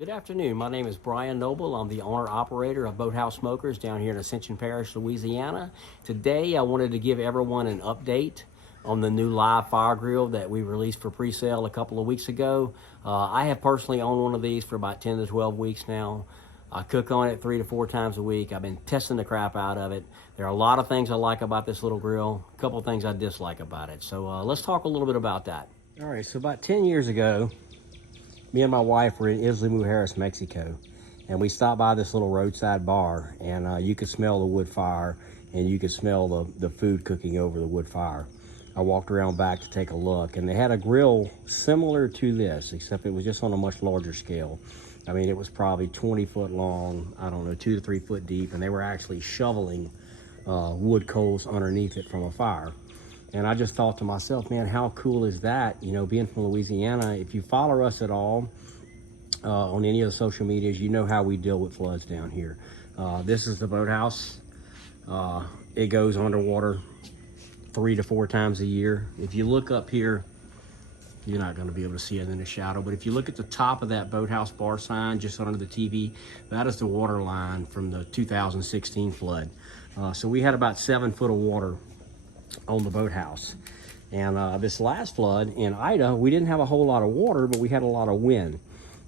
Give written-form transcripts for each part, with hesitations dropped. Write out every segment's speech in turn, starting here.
Good afternoon. My name is Brian Noble. I'm the owner-operator of Boathouse Smokers down here in Ascension Parish, Louisiana. Today, I wanted to give everyone an update on the new live fire grill that we released for pre-sale a couple of weeks ago. I have personally owned one of these for about 10 to 12 weeks now. I cook on it 3 to 4 times a week. I've been testing the crap out of it. There are a lot of things I like about this little grill, a couple of things I dislike about it. So let's talk a little bit about that. All right, so about 10 years ago, me and my wife were in Isla Mujeres, Mexico, and we stopped by this little roadside bar, and you could smell the wood fire, and you could smell the food cooking over the wood fire. I walked around back to take a look, and they had a grill similar to this, except it was just on a much larger scale. I mean, it was probably 20 foot long, I don't know, 2 to 3 foot deep, and they were actually shoveling wood coals underneath it from a fire. And I just thought to myself, man, how cool is that? You know, being from Louisiana, if you follow us at all on any of the social medias, you know how we deal with floods down here. This is the boathouse. It goes underwater 3 to 4 times a year. If you look up here, you're not going to be able to see it in the shadow, but if you look at the top of that boathouse bar sign just under the TV, that is the water line from the 2016 flood. So we had about 7 foot of water on the boathouse. And this last flood in Ida, we didn't have a whole lot of water, but we had a lot of wind.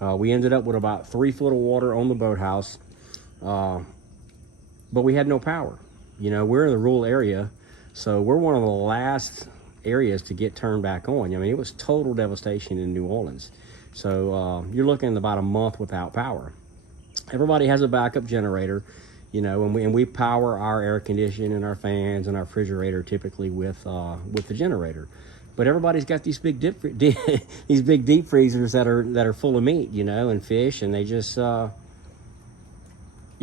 We ended up with about 3 foot of water on the boathouse, but we had no power. You know, we're in the rural area, so we're one of the last areas to get turned back on. I mean, it was total devastation in New Orleans. So you're looking at about a month without power. Everybody has a backup generator. You know, and we power our air conditioning and our fans and our refrigerator typically with the generator. But everybody's got these big these big deep freezers that are full of meat, you know, and fish, and they just you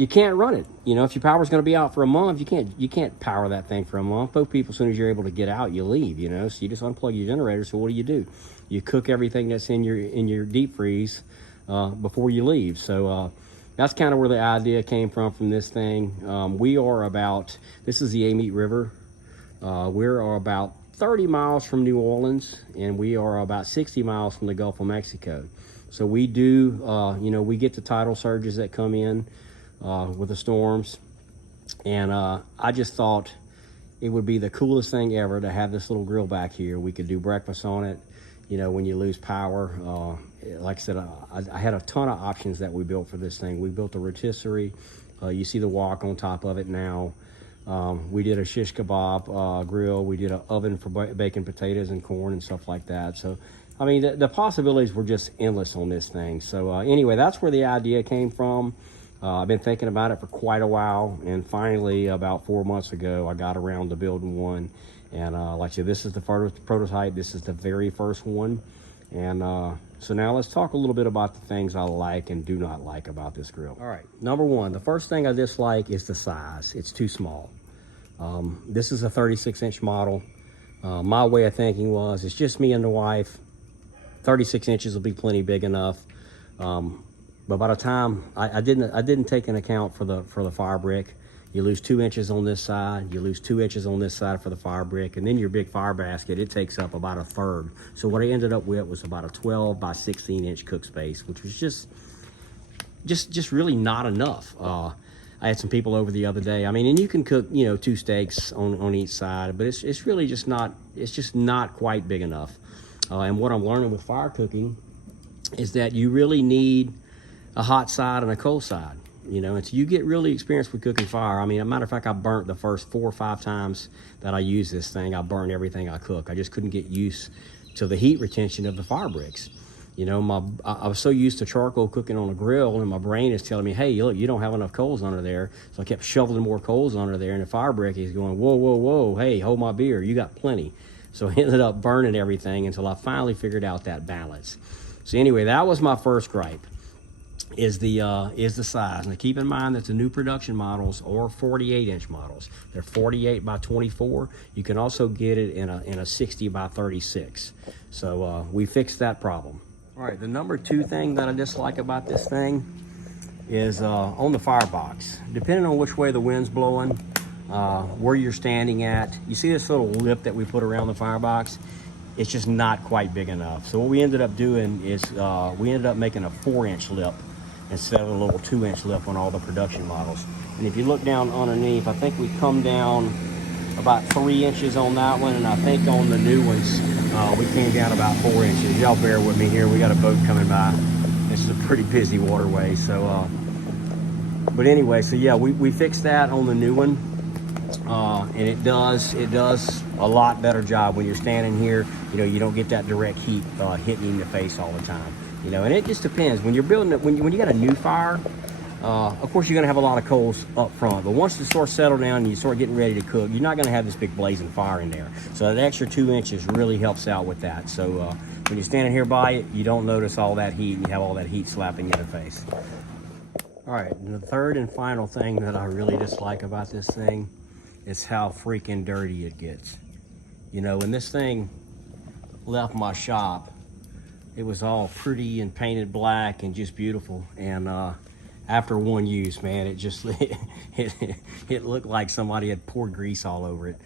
can't run it. You know, if your power's going to be out for a month, you can't power that thing for a month. Both people, as soon as you're able to get out, you leave. You know, so you just unplug your generator. So what do? You cook everything that's in your deep freeze before you leave. So. That's kind of where the idea came from this thing. This is the Amite River. We're about 30 miles from New Orleans, and we are about 60 miles from the Gulf of Mexico. So we do, you know, we get the tidal surges that come in with the storms. And I just thought it would be the coolest thing ever to have this little grill back here. We could do breakfast on it. You know, when you lose power, like I said, I had a ton of options that we built for this thing. We built a rotisserie. You see the wok on top of it now. We did a shish kebab grill. We did an oven for baking potatoes and corn and stuff like that. So, I mean, the possibilities were just endless on this thing. So anyway, that's where the idea came from. I've been thinking about it for quite a while, and finally, about 4 months ago, I got around to building one. And like I said, this is the first prototype. This is the very first one. And so now let's talk a little bit about the things I like and do not like about this grill. All right, number one, the first thing I dislike is the size. It's too small. This is a 36-inch model. My way of thinking was, it's just me and the wife. 36 inches will be plenty big enough. But by the time, I didn't take an account for the fire brick. You lose 2 inches on this side, you lose 2 inches on this side for the fire brick, and then your big fire basket, it takes up about a third. So what I ended up with was about a 12 by 16 inch cook space, which was just really not enough. I had some people over the other day. I mean, and you can cook, you know, 2 steaks on each side, but it's really just not quite big enough. And what I'm learning with fire cooking is that you really need a hot side and a cold side. You know, and so you get really experienced with cooking fire. I mean, as a matter of fact, I burnt the first 4 or 5 times that I used this thing. I burned everything I cook. I just couldn't get used to the heat retention of the fire bricks. You know, I was so used to charcoal cooking on a grill, and my brain is telling me, hey, look, you don't have enough coals under there. So I kept shoveling more coals under there, and the fire brick is going, whoa, whoa, whoa, hey, hold my beer, you got plenty. So I ended up burning everything until I finally figured out that balance. So anyway, that was my first gripe. Is the size. Now keep in mind that the new production models are 48-inch models. They're 48 by 24. You can also get it in a 60 by 36. So we fixed that problem. All right, the number 2 thing that I dislike about this thing is on the firebox. Depending on which way the wind's blowing, where you're standing at, you see this little lip that we put around the firebox? It's just not quite big enough. So what we ended up doing is we ended up making a 4-inch lip instead of a little 2-inch lip on all the production models. And if you look down underneath, I think we come down about 3 inches on that one, and I think on the new ones we came down about 4 inches. Y'all bear with me here, we got a boat coming by. This is a pretty busy waterway, so but anyway, so yeah, we fixed that on the new one, and it does a lot better job when you're standing here. You know, you don't get that direct heat hitting you in the face all the time. You know, and it just depends when you're building it. When you got a new fire, of course you're gonna have a lot of coals up front, but once the start settle down and you start getting ready to cook, you're not gonna have this big blazing fire in there. So that extra 2 inches really helps out with that. So when you're standing here by it, you don't notice all that heat and you have all that heat slapping you in the face. All right, and the third and final thing that I really dislike about this thing is how freaking dirty it gets. You know, when this thing left my shop, it was all pretty and painted black and just beautiful. And after one use, man, it just it looked like somebody had poured grease all over it.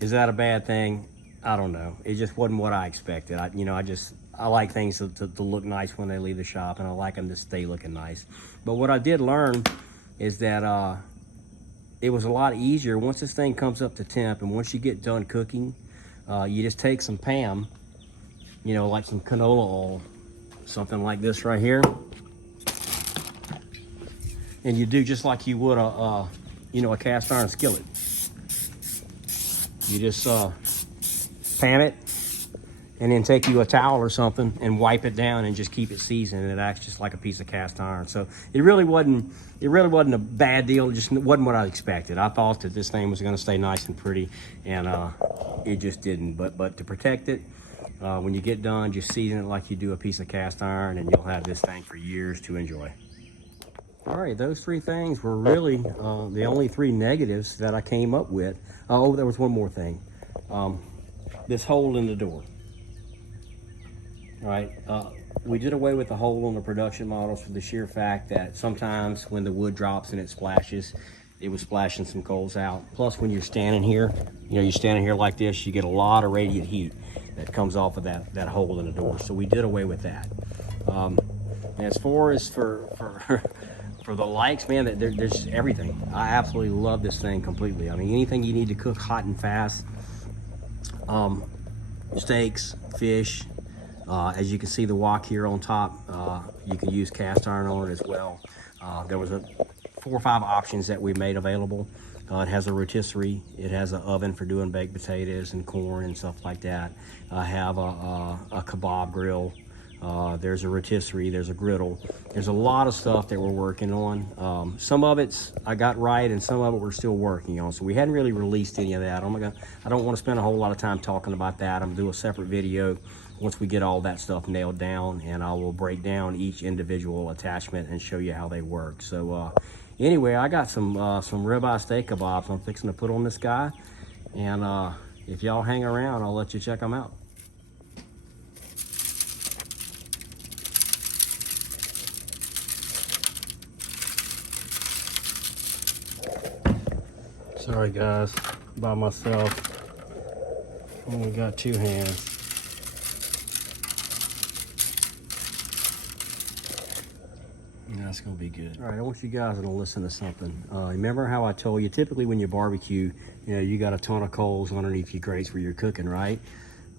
Is that a bad thing? I don't know. It just wasn't what I expected. I like things to look nice when they leave the shop, and I like them to stay looking nice. But what I did learn is that it was a lot easier once this thing comes up to temp, and once you get done cooking, you just take some Pam, you know, like some canola oil, something like this right here, and you do just like you would a cast iron skillet. You just Pam it, and then take you a towel or something and wipe it down and just keep it seasoned, and it acts just like a piece of cast iron. So it really wasn't a bad deal. It just wasn't what I expected. I thought that this thing was going to stay nice and pretty, and it just didn't. But to protect it, when you get done, just season it like you do a piece of cast iron, and you'll have this thing for years to enjoy. All right, those three things were really the only three negatives that I came up with. Oh, there was one more thing. This hole in the door. All right, we did away with the hole on the production models for the sheer fact that sometimes when the wood drops and it splashes, it was splashing some coals out. Plus, when you're standing here, you're standing here like this, you get a lot of radiant heat that comes off of that hole in the door. So we did away with that. As far as for the likes, man, there's everything. I absolutely love this thing completely. I mean, anything you need to cook hot and fast, steaks, fish. As you can see the wok here on top, you can use cast iron on it as well. There was 4 or 5 options that we made available. It has a rotisserie. It has an oven for doing baked potatoes and corn and stuff like that. I have a kebab grill. There's a rotisserie, there's a griddle. There's a lot of stuff that we're working on. Some of it's I got right, and some of it we're still working on. So we hadn't really released any of that. I don't want to spend a whole lot of time talking about that. I'm gonna do a separate video once we get all that stuff nailed down, and I will break down each individual attachment and show you how they work. So anyway, I got some ribeye steak kebabs I'm fixing to put on this guy, and if y'all hang around, I'll let you check them out. Sorry guys, by myself. Only got 2 hands. That's gonna be good. All right, I want you guys to listen to something. Remember how I told you, typically when you barbecue, you got a ton of coals underneath your grates where you're cooking, right?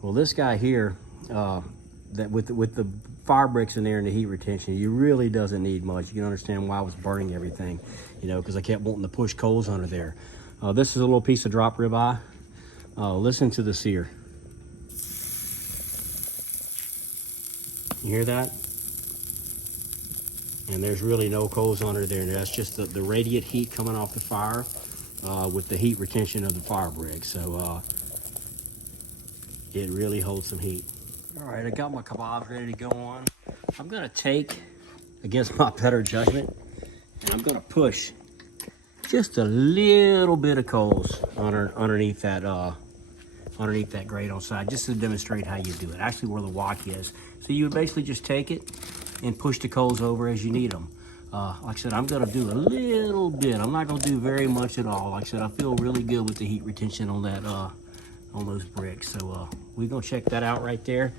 Well, this guy here, that with the fire bricks in there and the heat retention, you really doesn't need much. You can understand why I was burning everything, because I kept wanting to push coals under there. This is a little piece of drop ribeye. Listen to the sear. You hear that? And there's really no coals under there. That's just the radiant heat coming off the fire with the heat retention of the fire brick. So it really holds some heat. All right, I got my kebabs ready to go on. I'm gonna take, against my better judgment, and I'm gonna push just a little bit of coals underneath that grate on side, just to demonstrate how you do it. Actually, where the wok is. So you would basically just take it and push the coals over as you need them. Like I said, I'm gonna do a little bit. I'm not gonna do very much at all. Like I said, I feel really good with the heat retention on that, on those bricks. So we're gonna check that out right there,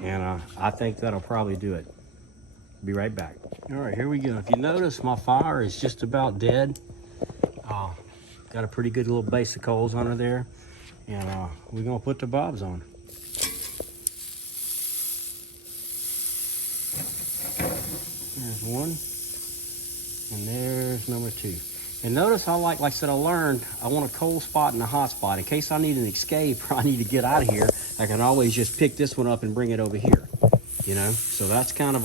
and I think that'll probably do it. Be right back. All right, here we go. If you notice, my fire is just about dead. Got a pretty good little base of coals under there, and we're gonna put the bobs on. There's one, and there's number two. And notice how, like I said, I learned I want a cold spot and a hot spot. In case I need an escape or I need to get out of here, I can always just pick this one up and bring it over here. You know, so that's kind of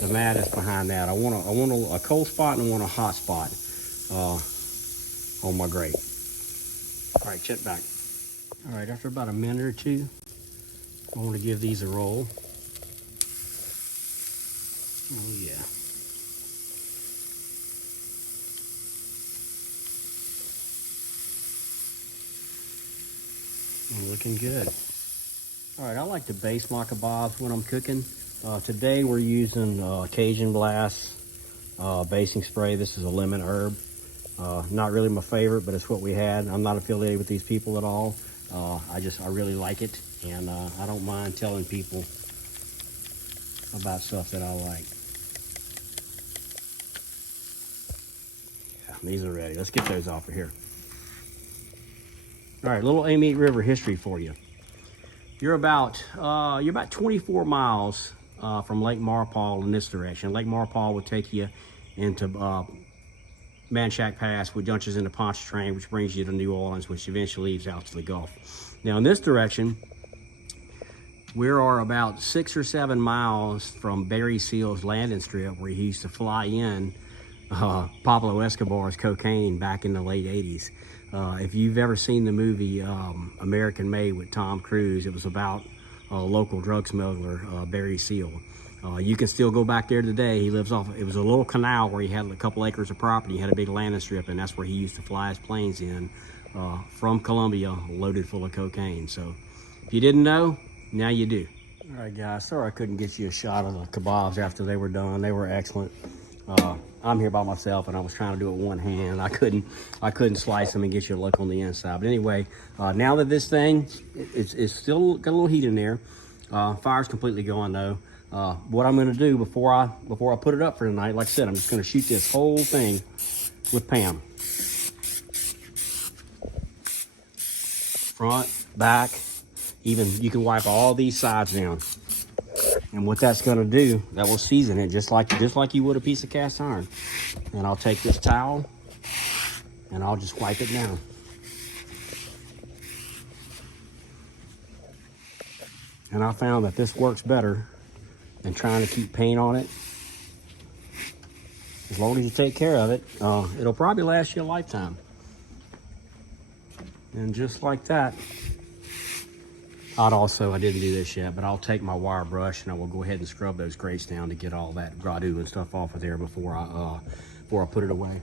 the madness behind that. I want a cold spot and I want a hot spot on my grate. All right, check back. All right, after about a minute or two, I want to give these a roll. Oh yeah. Looking good. All right, I like to base my kebabs when I'm cooking. Today we're using Cajun Blast basing spray. This is a lemon herb. Not really my favorite, but it's what we had. I'm not affiliated with these people at all. I really like it, and I don't mind telling people about stuff that I like. Yeah, these are ready. Let's get those off of here. All right, little Amite River history for you. You're about 24 miles from Lake Marpol in this direction. Lake Marpol will take you into Manchac Pass, which junches into Pontchartrain, which brings you to New Orleans, which eventually leads out to the Gulf. Now in this direction, we are about 6 or 7 miles from Barry Seal's landing strip, where he used to fly in Pablo Escobar's cocaine back in the late 80s. If you've ever seen the movie American Made with Tom Cruise, it was about a local drug smuggler, Barry Seal. You can still go back there today. He lives off, it was a little canal where he had a couple acres of property. He had a big landing strip, and that's where he used to fly his planes in from Colombia, loaded full of cocaine. So if you didn't know, now you do. All right, guys, sorry I couldn't get you a shot of the kebabs after they were done. They were excellent. I'm here by myself, and I was trying to do it one hand. I couldn't slice them and get you a look on the inside. But anyway, now that this thing it's still got a little heat in there, fire's completely gone though. What I'm going to do before I put it up for tonight, like I said, I'm just going to shoot this whole thing with Pam. Front, back, even you can wipe all these sides down. And what that's going to do, that will season it just like you would a piece of cast iron. And I'll take this towel and I'll just wipe it down. And I found that this works better than trying to keep paint on it. As long as you take care of it, it'll probably last you a lifetime. And just like that, I didn't do this yet, but I'll take my wire brush and I will go ahead and scrub those grates down to get all that gradu and stuff off of there before I put it away.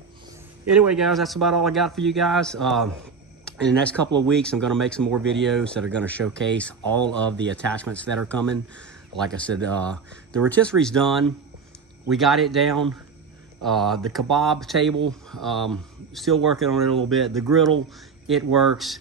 Anyway, guys, that's about all I got for you guys. In the next couple of weeks, I'm going to make some more videos that are going to showcase all of the attachments that are coming. Like I said, the rotisserie's done. We got it down. The kebab table, still working on it a little bit. The griddle, it works.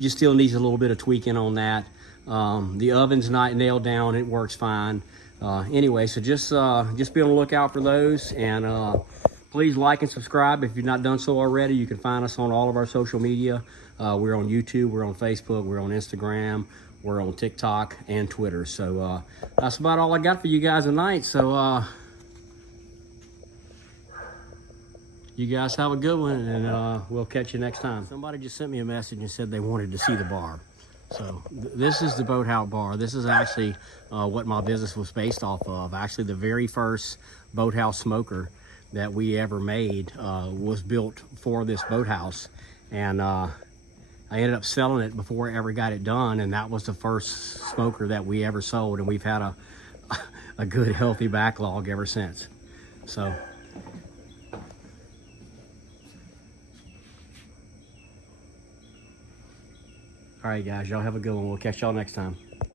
Just still needs a little bit of tweaking on that. The oven's not nailed down. It works fine. Anyway, so just be on the lookout for those. And please like and subscribe if you've not done so already. You can find us on all of our social media. We're on YouTube, we're on Facebook, we're on Instagram, we're on TikTok and Twitter. So that's about all I got for you guys tonight. So you guys have a good one, and we'll catch you next time. Somebody just sent me a message and said they wanted to see the bar. So this is the Boathouse bar. This is actually what my business was based off of. Actually, the very first Boathouse smoker that we ever made was built for this boathouse. And I ended up selling it before I ever got it done, and that was the first smoker that we ever sold, and we've had a good, healthy backlog ever since. So all right, guys, y'all have a good one. We'll catch y'all next time.